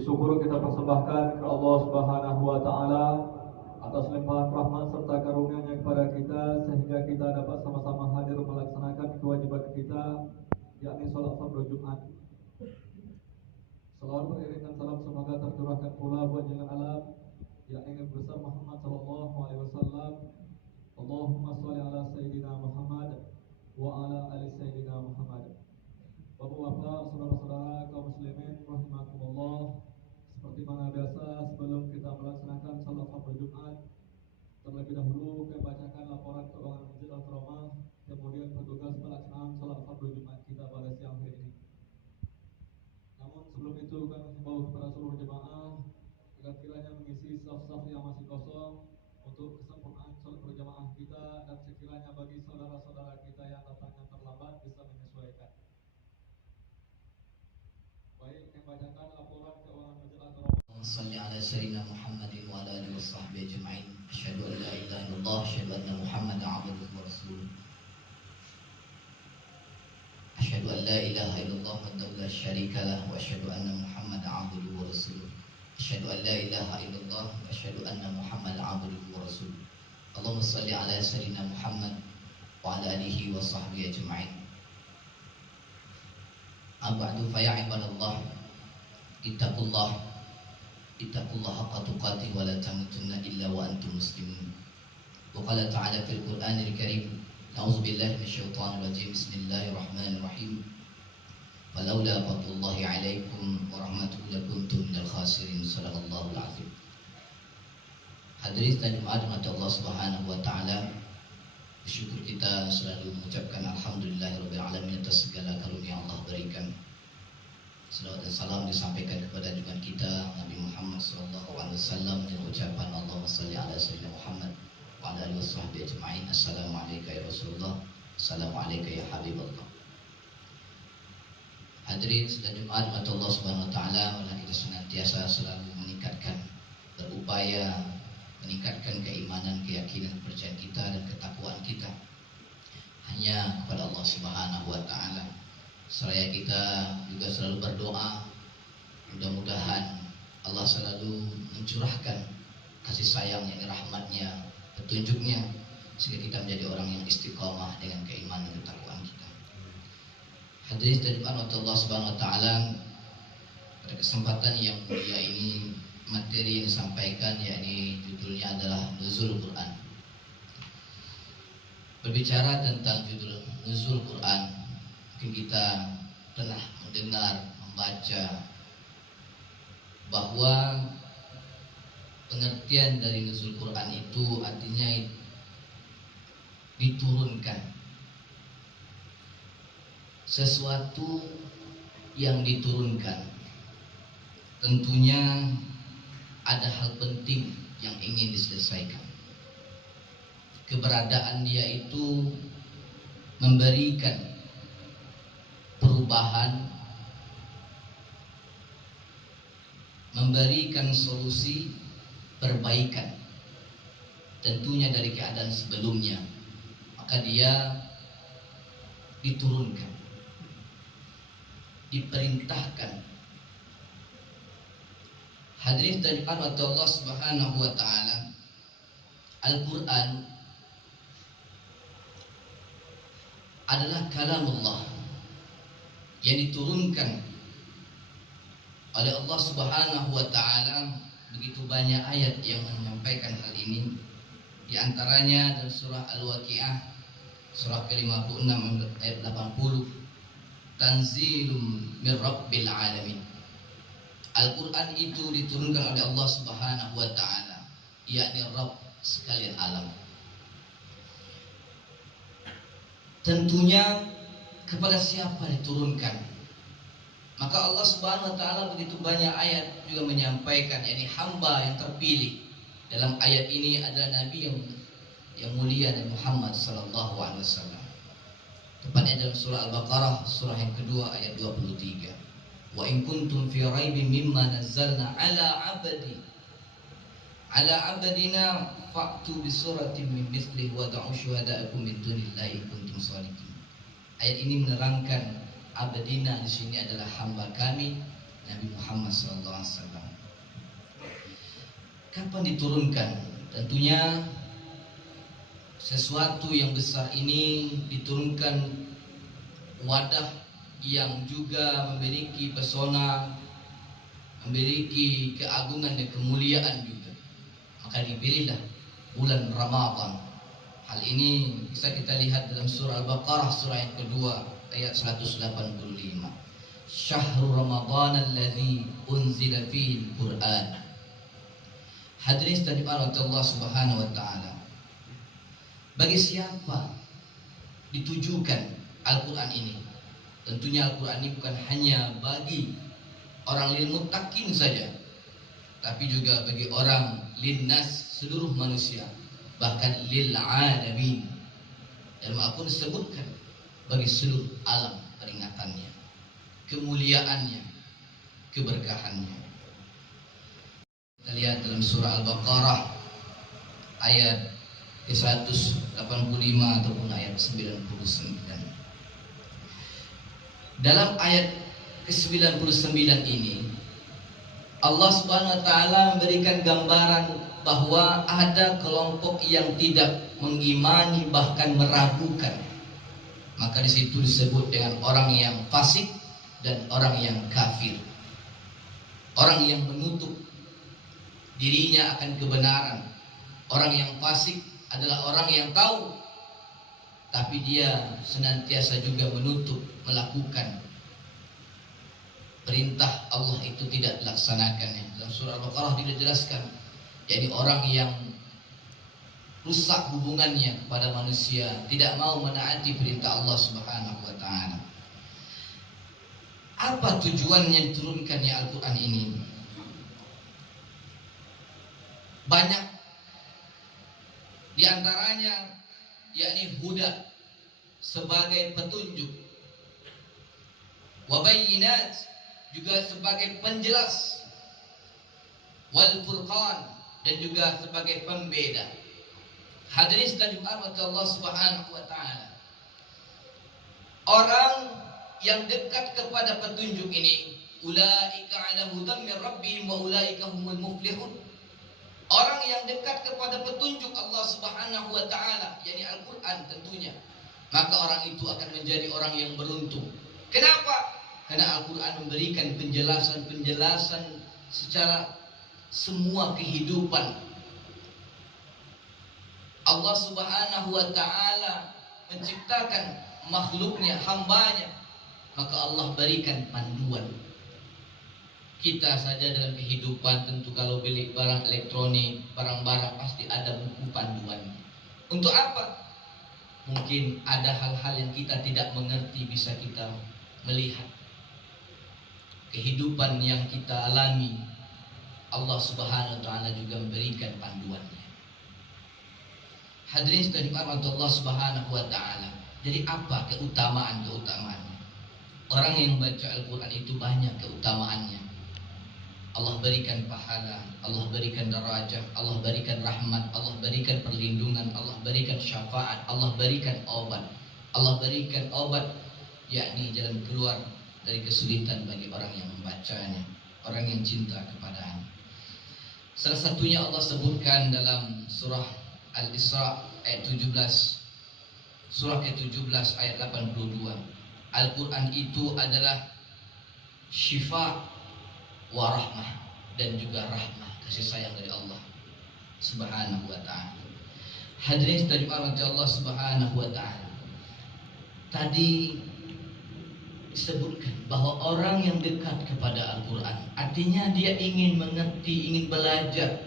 Puji syukur kita persembahkan kepada Allah Subhanahu wa taala atas limpahan rahmat serta karunia-Nya kepada kita sehingga kita dapat sama-sama hadir melaksanakan kewajiban kita, yakni salat fardu Jumat. Salawat beriringan salam semoga tercurahkan pula buat junjungan alam yakni Nabi besar Muhammad sallallahu alaihi wasallam. Allahumma shalli ala sayyidina Muhammad wa ala ali sayyidina Muhammad. Bapak-bapak, saudara-saudara kaum muslimin rahimakumullah, seperti mana biasa sebelum kita melaksanakan salat fardu Jumat, terlebih dahulu kami bacakan laporan keuangan Masjid Al-Karamah, kemudian petugas pelaksanaan salat fardu Jumat kita pada siang hari ini. Namun sebelum itu kami himbau kepada seluruh jemaah agar kiranya mengisi saf-saf yang masih kosong untuk kesempurnaan salat berjamaah kita, dan sekiranya bagi saudara-saudara kita yang datangnya terlambat bisa menyesuaikan. Baik, kami bacakan laporan keuangan Masjid Al-Karamah. Salli ala sayyidina Muhammadin wa ala alihi washabbihi ajma'in. Asyhadu an la ilaha illallah, asyhadu anna Muhammadan 'abduhu wa rasuluh. Asyhadu an la ilaha illallah wahdahu la syarika lah wa asyhadu anna Muhammadan 'abduhu wa rasuluh. Asyhadu an la ilaha illallah wa asyhadu anna Muhammadan 'abduhu wa rasuluh. Allahumma salli ala sayyidina Muhammad wa ala alihi washabbihi ajma'in. Abadu fa ya ibadallah, ittaqullah haqqa tuqatih wa la tamutunna illa wa antum muslimun. Wa qala ta'ala fil Qur'anil Karim, a'udzu billahi minasyaitonir rajim, bismillahirrahmanirrahim. Walaula fadlullahi 'alaikum wa rahmatuhu lakuntum minal khasirin. Shadaqallahul 'azim. Hadirin dan jemaah Allah Subhanahu wa taala, bersyukur kita selalu mengucapkan alhamdulillahirabbil alamin atas segala karunia Allah berikan. Salawat dan salam disampaikan kepada junjungan kita Nabi Muhammad sallallahu alaihi wasallam dengan ucapan Allahumma shalli ala sayyidina Muhammad wa ala alihi washabbihi ajma'in. Assalamu alayka ya Rasulullah, assalamu alayka ya Habiballah. Hadirin dan jemaah Allah Subhanahu wa taala, marilah kita senantiasa selalu berupaya meningkatkan keimanan, keyakinan, kepercayaan kita dan ketakwaan kita hanya kepada Allah Subhanahu wa taala. Seraya kita juga selalu berdoa, mudah-mudahan Allah selalu mencurahkan kasih sayang, yang rahmatnya, petunjuknya, sehingga kita menjadi orang yang istiqamah dengan keimanan dan ketakwaan kita. Hadirin dan jemaah Allah Subhanahu wa taala, pada kesempatan yang mulia ini materi yang disampaikan yakni judulnya adalah Nuzul Quran. Berbicara tentang judul Nuzul Quran, mungkin kita telah mendengar, membaca bahwa pengertian dari Nuzul Quran itu artinya diturunkan. Sesuatu yang diturunkan, tentunya ada hal penting yang ingin diselesaikan. Keberadaan dia itu memberikan perubahan, memberikan solusi, perbaikan tentunya dari keadaan sebelumnya, maka dia diturunkan, diperintahkan. Hadirin dan jemaah Allah Subhanahu wa taala, Al-Quran adalah kalamullah yang diturunkan oleh Allah Subhanahu wa taala. Begitu banyak ayat yang menyampaikan hal ini. Di antaranya dalam surah Al-Waqiah, surah ke-56 ayat 80, Tanzilum mir Rabbil alamin. Al-Quran itu diturunkan oleh Allah Subhanahu wa ta'ala, yakni Rabb sekalian alam. Tentunya kepada siapa diturunkan? Maka Allah Subhanahu wa ta'ala begitu banyak ayat juga menyampaikan, yakni hamba yang terpilih. Dalam ayat ini adalah Nabi yang mulia dan Muhammad sallallahu alaihi wasallam. Tepatnya dalam surah Al-Baqarah, surah yang kedua ayat 23. Wa in kuntum fi raibin mimma nazzalna ala abdina fa'tu bi suratin min mithlihi wa da'u syuhada'akum min dunillahi in kuntum shadiqin. Ayat ini menerangkan abdina di sini adalah hamba kami Nabi Muhammad SAW. Kapan diturunkan? Tentunya sesuatu yang besar ini diturunkan wadah yang juga memiliki pesona, memiliki keagungan dan kemuliaan juga. Maka dipilihlah bulan Ramadan. Hal ini bisa kita lihat dalam surah Al-Baqarah, surah yang kedua ayat 185. Syahrul Ramadan alladzi unzila fihi al-Qur'an. Hadirin dan Allah Subhanahu wa taala. Bagi siapa ditujukan Al-Qur'an ini? Tentunya Al-Qur'an ini bukan hanya bagi orang lil muttaqin saja, tapi juga bagi orang linnas, seluruh manusia, bahkan lil alamin. Dalam Al-Qur'an disebutkan bagi seluruh alam peringatannya, kemuliaannya, keberkahannya. Kita lihat dalam surah Al-Baqarah ayat ke-185 ataupun ayat 99. Dalam ayat ke-99 ini Allah Subhanahu wa taala memberikan gambaran bahwa ada kelompok yang tidak mengimani, bahkan meragukan. Maka di situ disebut dengan orang yang fasik dan orang yang kafir. Orang yang menutup dirinya akan kebenaran. Orang yang fasik adalah orang yang tahu, tapi dia senantiasa juga menutup, melakukan perintah Allah itu tidak dilaksanakannya. Dalam surah Al-Baqarah dijelaskan, yakni orang yang rusak hubungannya kepada manusia, tidak mau menaati perintah Allah Subhanahu wa taala. Apa tujuannya diturunkannya Al-Qur'an ini? Banyak di antaranya yakni huda, sebagai petunjuk, wa bayyinat, juga sebagai penjelas, wal furqan, dan juga sebagai pembeda. Hadirin dan jemaat Allah Subhanahu wa taala. Orang yang dekat kepada petunjuk ini, ulaika ala hudan min rabbihim wa ulaika humul muflihun. Orang yang dekat kepada petunjuk Allah Subhanahu wa taala, yakni Al-Qur'an tentunya, maka orang itu akan menjadi orang yang beruntung. Kenapa? Karena Al-Qur'an memberikan penjelasan-penjelasan secara semua kehidupan. Allah Subhanahu wa taala menciptakan makhluknya, hambanya, maka Allah berikan panduan. Kita saja dalam kehidupan tentu kalau beli barang elektronik, barang-barang pasti ada buku panduannya. Untuk apa? Mungkin ada hal-hal yang kita tidak mengerti, bisa kita melihat. Kehidupan yang kita alami, Allah Subhanahu wa taala juga memberikan panduannya. Hadirin sekalian Allah Subhanahu wa taala. Jadi apa keutamaan-keutamaannya? Orang yang baca Al-Qur'an itu banyak keutamaannya. Allah berikan pahala, Allah berikan darajah, Allah berikan rahmat, Allah berikan perlindungan, Allah berikan syafaat, Allah berikan obat. Allah berikan obat, yakni jalan keluar dari kesulitan bagi orang yang membacanya, orang yang cinta kepadanya. Salah satunya Allah sebutkan dalam surah Al-Isra ayat 17, surah ke-17 ayat 82. Al-Quran itu adalah syifa wa rahmah, dan juga rahmah, kasih sayang dari Allah Subhanahu wa ta'ala. Hadirin sekalian Allah Subhanahu wa ta'ala, tadi disebutkan bahwa orang yang dekat kepada Al-Quran, artinya dia ingin mengerti, ingin belajar,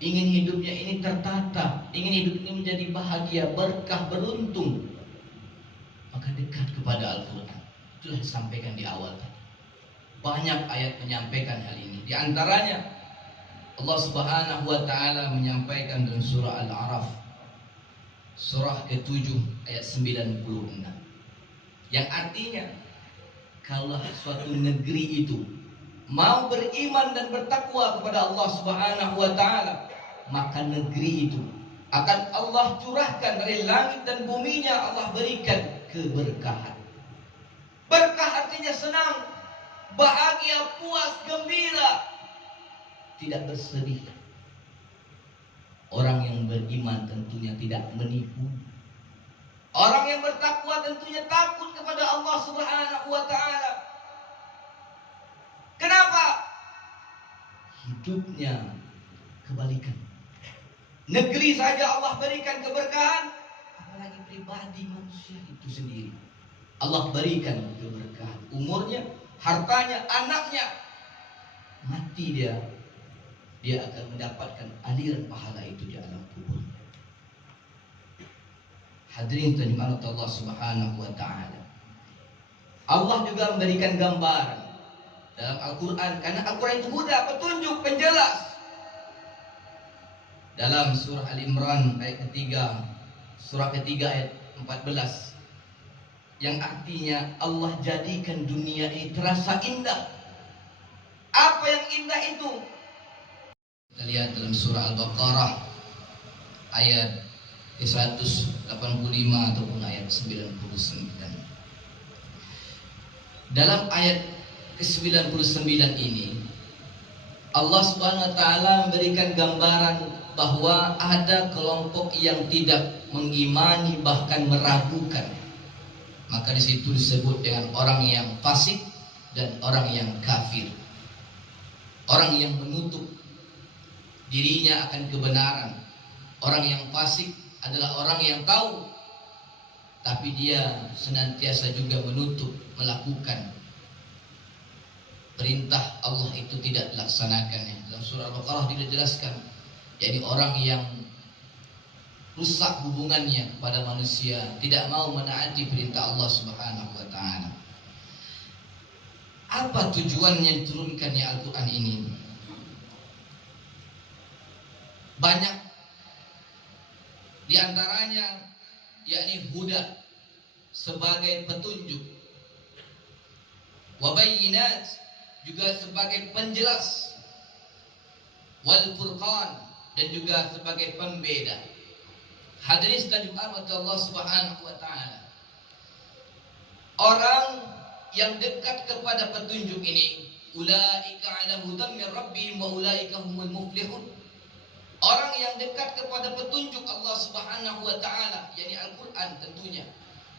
ingin hidupnya ini tertata, ingin hidup ini menjadi bahagia, berkah, beruntung, maka dekat kepada Al-Quran. Itulah disampaikan di awal tadi. Banyak ayat menyampaikan hal ini. Di antaranya Allah Subhanahu wa taala menyampaikan dalam surah Al-A'raf, surah ke-7 ayat 96, yang artinya kalau suatu negeri itu mau beriman dan bertakwa kepada Allah Subhanahu wa taala, maka negeri itu akan Allah curahkan dari langit dan buminya, Allah berikan keberkahan. Berkah artinya senang, bahagia, puas, gembira, tidak bersedih. Orang yang beriman tentunya tidak menipu. Orang yang bertakwa tentunya takut kepada Allah Subhanahu wa taala. Kenapa? Hidupnya kebalikan. Negeri saja Allah berikan keberkahan, apalagi pribadi manusia itu sendiri. Allah berikan keberkahan, umurnya, hartanya, anaknya. Mati dia akan mendapatkan aliran pahala itu di alam kubur. Hadirin terjemahan Allah Subhanahu wa taala. Allah juga memberikan gambaran dalam Al-Quran, karena Al-Quran itu mudah, petunjuk, penjelas. Dalam surah Al-Imran ayat ketiga, surah ketiga ayat 14, yang artinya Allah jadikan dunia ini terasa indah. Apa yang indah itu? Kita lihat dalam surah Al-Baqarah ayat 185 ataupun ayat 99. Dalam ayat ke-99 ini Allah Subhanahu wa taala memberikan gambaran bahwa ada kelompok yang tidak mengimani, bahkan meragukan. Maka di situ disebut dengan orang yang fasik dan orang yang kafir. Orang yang menutup dirinya akan kebenaran. Orang yang fasik adalah orang yang tahu, tapi dia senantiasa juga menutup, melakukan perintah Allah itu tidak dilaksanakannya. Dalam surah Al-Baqarah tidak dijelaskan, jadi orang yang rusak hubungannya kepada manusia, tidak mau menaati perintah Allah Subhanahu wa taala. Apa tujuannya diturunkannya Al-Quran ini? Banyak di antaranya, yakni huda, sebagai petunjuk, wa bayyinat, juga sebagai penjelas, wal furqan, dan juga sebagai pembeda. Hadirin sekalian Allah Subhanahu wa taala. Orang yang dekat kepada petunjuk ini, ulaika ala hudan min rabbihim wa ulaika humul muflihun. Orang yang dekat kepada petunjuk Allah Subhanahu wa taala, yakni Al-Qur'an tentunya,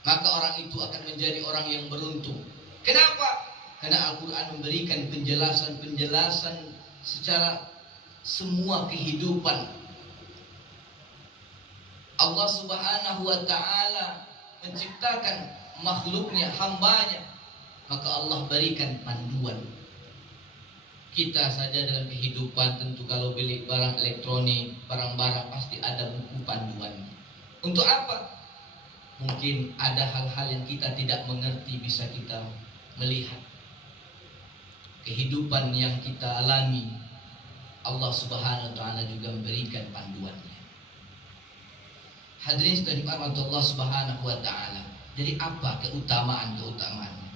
maka orang itu akan menjadi orang yang beruntung. Kenapa? Karena Al-Quran memberikan penjelasan-penjelasan secara semua kehidupan. Allah Subhanahu wa ta'ala menciptakan makhluknya, hambanya, maka Allah berikan panduan. Kita saja dalam kehidupan tentu kalau beli barang elektronik, barang-barang pasti ada buku panduannya. Untuk apa? Mungkin ada hal-hal yang kita tidak mengerti, bisa kita melihat. Kehidupan yang kita alami, Allah Subhanahu wa taala juga memberikan panduannya. Hadirin sekalian Allah Subhanahu wa taala. Jadi apa keutamaan-keutamaannya?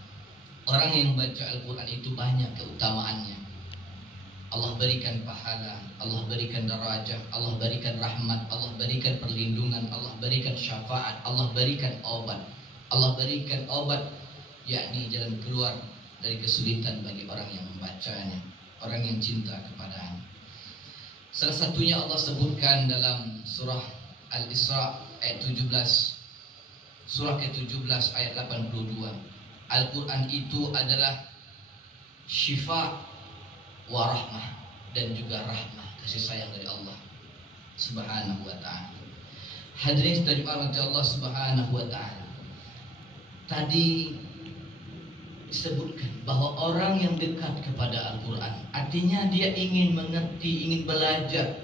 Orang yang baca Al-Quran itu banyak keutamaannya. Allah berikan pahala, Allah berikan darajah, Allah berikan rahmat, Allah berikan perlindungan, Allah berikan syafaat, Allah berikan obat. Allah berikan obat, yakni jalan keluar dari kesulitan bagi orang yang membacanya, orang yang cinta kepadanya. Salah satunya Allah sebutkan dalam surah Al-Isra ayat 17, surah ke-17 ayat 82. Al-Quran itu adalah syifa wa rahmah, dan juga rahmah, kasih sayang dari Allah Subhanahu wa ta'ala. Hadirin dari Allah Subhanahu wa ta'ala, tadi disebutkan bahwa orang yang dekat kepada Al-Quran, artinya dia ingin mengerti, ingin belajar,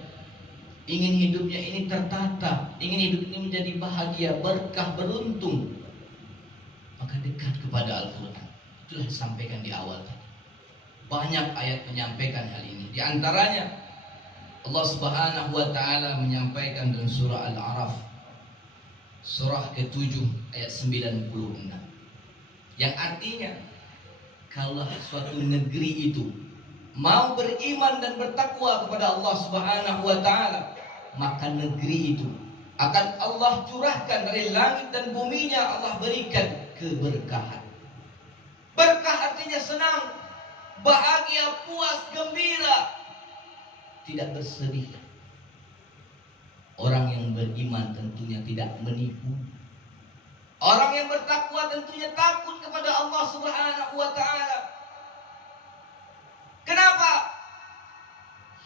ingin hidupnya ini tertata, ingin hidup ini menjadi bahagia, berkah, beruntung, maka dekat kepada Al-Quran. Itulah disampaikan di awal tadi. Banyak ayat menyampaikan hal ini. Di antaranya Allah Subhanahu wa ta'ala menyampaikan dalam surah Al-A'raf, surah ke-7 ayat 96, yang artinya kalau suatu negeri itu mau beriman dan bertakwa kepada Allah Subhanahu wa ta'ala, maka negeri itu akan Allah curahkan dari langit dan buminya, Allah berikan keberkahan. Berkah artinya senang, bahagia, puas, gembira, tidak bersedih. Orang yang beriman tentunya tidak menipu. Orang yang bertakwa tentunya takut kepada Allah Subhanahu wa ta'ala. Kenapa?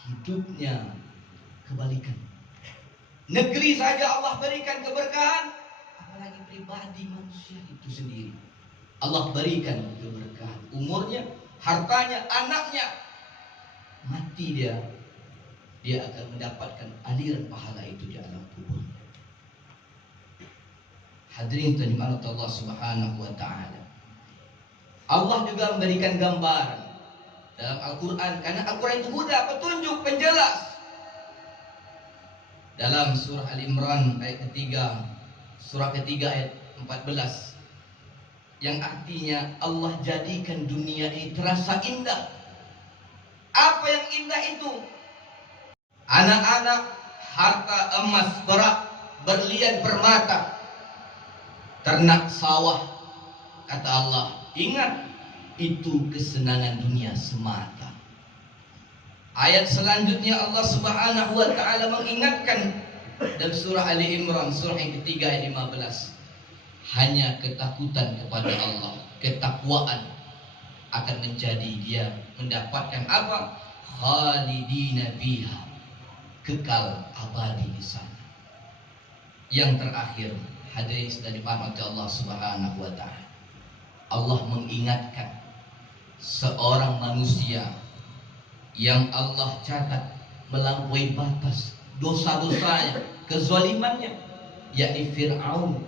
Hidupnya kebalikan. Negeri saja Allah berikan keberkahan, apalagi pribadi manusia itu sendiri. Allah berikan keberkahan, umurnya, hartanya, anaknya. Mati dia akan mendapatkan aliran pahala itu di alam kubur. Hadirin terima Allah Subhanahu wa ta'ala. Allah juga memberikan gambaran dalam Al-Quran, karena Al-Quran itu huda, petunjuk, penjelas. Dalam surah Al-Imran ayat ketiga, surah ketiga ayat 14, yang artinya Allah jadikan dunia ini terasa indah. Apa yang indah itu? Anak-anak, harta, emas, perak, berlian, permata, ternak, sawah. Kata Allah, ingat, itu kesenangan dunia semata. Ayat selanjutnya Allah Subhanahu wa ta'ala mengingatkan dalam surah Ali Imran, surah yang ketiga ayat 15. Hanya ketakutan kepada Allah, ketakwaan akan menjadi dia mendapatkan apa? Khalidina biha, kekal abadi di sana. Yang terakhir, hadirin sudah dirahmati Allah Subhanahu wa ta'ala, Allah mengingatkan seorang manusia yang Allah catat melampaui batas dosa-dosanya, kezalimannya, yakni Fir'aun.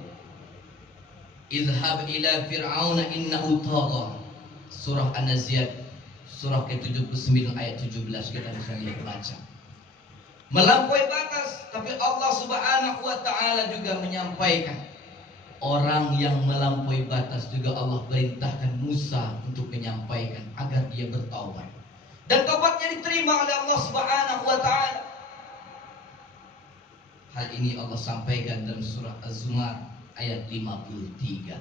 Izhab ila Fir'auna innahu tagha. Surah An-Nazi'at, surah ke-79 ayat 17, kita bisa lihat baca. Melampaui batas, tapi Allah Subhanahu wa ta'ala juga menyampaikan, orang yang melampaui batas juga Allah perintahkan Musa untuk menyampaikan agar dia bertaubat. Dan taubatnya diterima oleh Allah Subhanahu wa ta'ala. Hal ini Allah sampaikan dalam surah Az-Zumar ayat 53.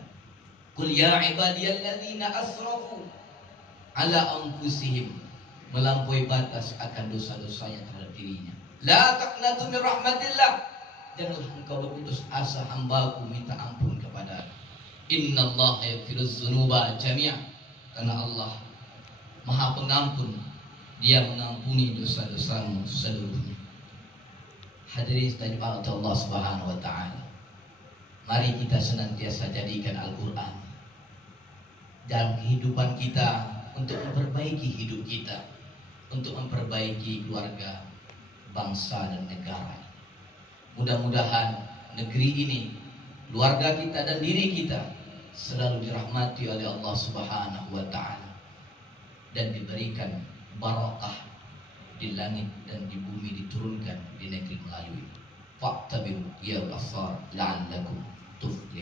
Qul ya ibadiyalladzina asrafu ala anfusihim, melampaui batas akan dosa-dosanya terhadap dirinya. La taqnatu min rahmatillah, janganlah engkau berputus asa, hambaku minta ampun kepada. Innallaha yaghfiruz dzunuba jami'a, karena Allah Maha Pengampun, Dia mengampuni dosa-dosamu seluruhnya. Hadirin sekalian Allah Subhanahu wa ta'ala, mari kita senantiasa jadikan Al-Quran dalam kehidupan kita untuk memperbaiki hidup kita, untuk memperbaiki keluarga, bangsa dan negara. Mudah-mudahan negeri ini, keluarga kita dan diri kita selalu dirahmati oleh Allah Subhanahu wa ta'ala dan diberikan barakah di langit dan di bumi, diturunkan di negeri Melayu. Fa'tabiru ya al-asar la'allakum tuflihun.